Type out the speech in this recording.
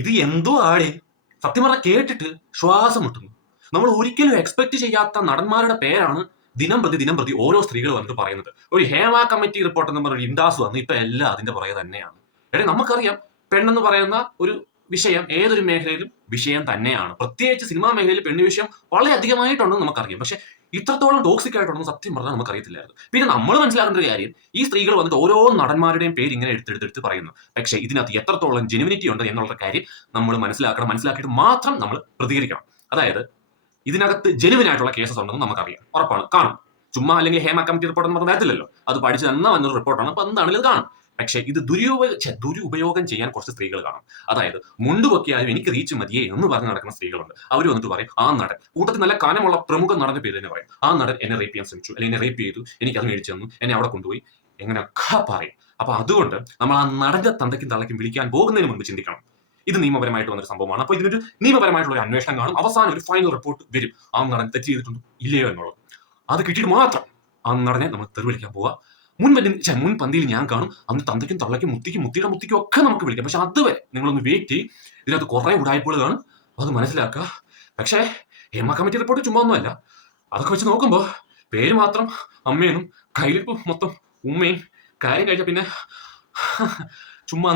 ഇത് എന്തോ ആടെ സത്യം പറഞ്ഞാൽ കേട്ടിട്ട് ശ്വാസം മുട്ടുന്നു. നമ്മൾ ഒരിക്കലും എക്സ്പെക്ട് ചെയ്യാത്ത നടന്മാരുടെ പേരാണ് ദിനം പ്രതി ഓരോ സ്ത്രീകൾ വന്നിട്ട് പറയുന്നത്. ഒരു ഹേമ കമ്മിറ്റി റിപ്പോർട്ട് എന്ന് പറഞ്ഞ ഇൻഡാസ് വന്നു, ഇപ്പൊ എല്ലാം അതിന്റെ പുറകെ തന്നെയാണ്. എടേ നമുക്കറിയാം, പെണ്ണെന്ന് പറയുന്ന ഒരു വിഷയം ഏതൊരു മേഖലയിലും വിഷയം തന്നെയാണ്. പ്രത്യേകിച്ച് സിനിമാ മേഖലയിൽ പെണ്ണ് വിഷയം വളരെ അധികമായിട്ടുണ്ടെന്ന് നമുക്കറിയാം. പക്ഷെ ഇത്രത്തോളം ടോക്സിക് ആയിട്ടുണ്ടെന്ന് സത്യം പറഞ്ഞാൽ നമുക്കറിയത്തില്ലായിരുന്നു. പിന്നെ നമ്മൾ മനസ്സിലാക്കേണ്ട ഒരു കാര്യം, ഈ സ്ത്രീകൾ വന്നിട്ട് ഓരോ നടന്മാരുടെയും പേര് ഇങ്ങനെ എടുത്തെടുത്ത് പറയുന്നു. പക്ഷേ ഇതിനകത്ത് എത്രത്തോളം ജെനുവിനിറ്റി ഉണ്ട് എന്നുള്ള കാര്യം നമ്മൾ മനസ്സിലാക്കണം. മനസ്സിലാക്കിയിട്ട് മാത്രം നമ്മൾ പ്രതികരിക്കണം. അതായത് ഇതിനകത്ത് ജെനുവിൻ ആയിട്ടുള്ള കേസസ് ഉണ്ടെന്ന് നമുക്കറിയാം, ഉറപ്പാണ്, കാണും. ചുമ്മാ അല്ലെങ്കിൽ ഹേമ കമ്മിറ്റി റിപ്പോർട്ട് എന്ന് പറഞ്ഞാൽ വരത്തില്ലല്ലോ, അത് പഠിച്ച് തന്നെ വന്നൊരു റിപ്പോർട്ടാണ്. അപ്പൊ എന്താണെങ്കിലും ഇത് കാണും. പക്ഷേ ഇത് ദുരുപയോഗം ചെയ്യാൻ കുറച്ച് സ്ത്രീകൾ കാണും. അതായത് മുണ്ട് പൊക്കിയാലും എനിക്ക് റീച്ച് മതിയേ എന്ന് പറഞ്ഞ് നടക്കുന്ന സ്ത്രീകളുണ്ട്. അവർ വന്നിട്ട് പറയും, ആ നടൻ, കൂട്ടത്തിൽ നല്ല കനമുള്ള പ്രമുഖ നടന്റെ പേര് തന്നെ പറയും, ആ നടൻ എന്നെ റേപ്പ് ചെയ്യാൻ ശ്രമിച്ചു, അല്ലെങ്കിൽ എന്നെ റേപ്പ് ചെയ്തു, എനിക്ക് അത് മേടിച്ചു തന്നു, എന്നെ അവിടെ കൊണ്ടുപോയി, എങ്ങനെയൊക്കെ പറയും. അപ്പൊ അതുകൊണ്ട് നമ്മൾ ആ നടന്റെ തന്തയ്ക്കും തള്ളയ്ക്കും വിളിക്കാൻ പോകുന്നതിന് മുമ്പ് ചിന്തിക്കണം, ഇത് നിയമപരമായിട്ട് വന്നൊരു സംഭവമാണ്. അപ്പൊ ഇതിനൊരു നിയമപരമായിട്ടുള്ള ഒരു അന്വേഷണം കാണും. അവസാനം ഒരു ഫൈനൽ റിപ്പോർട്ട് വരും, ആ നടൻ തെറ്റ് ചെയ്തിട്ടുണ്ടോ ഇല്ലയോ എന്നുള്ളത്. അത് കിട്ടിയിട്ട് മാത്രം ആ നടനെ നമ്മൾ തെറിവിളിക്കാൻ പോവുക. മുൻപന്തിയിൽ ഞാൻ കാണും. അന്ന് തന്തയ്ക്കും തള്ളയ്ക്കും മുത്തിയുടെ മുത്തിക്കും ഒക്കെ നമുക്ക് വിളിക്കാം. പക്ഷെ അതുവരെ നിങ്ങളൊന്ന് വെയിറ്റ് ചെയ്യും. ഇതിനകത്ത് കുറെ ഉടായ്പകൾ കാണും, അത് മനസ്സിലാക്കുക. പക്ഷേ ഹേമ കമ്മിറ്റി റിപ്പോർട്ട് ചുമ്മാ ഒന്നുമല്ല. അതൊക്കെ വെച്ച് നോക്കുമ്പോൾ പേര് മാത്രം അമ്മയെന്നും കയ്യിൽ മൊത്തം ഉമ്മയും, കാര്യം കഴിച്ച പിന്നെ ചുമ്മാ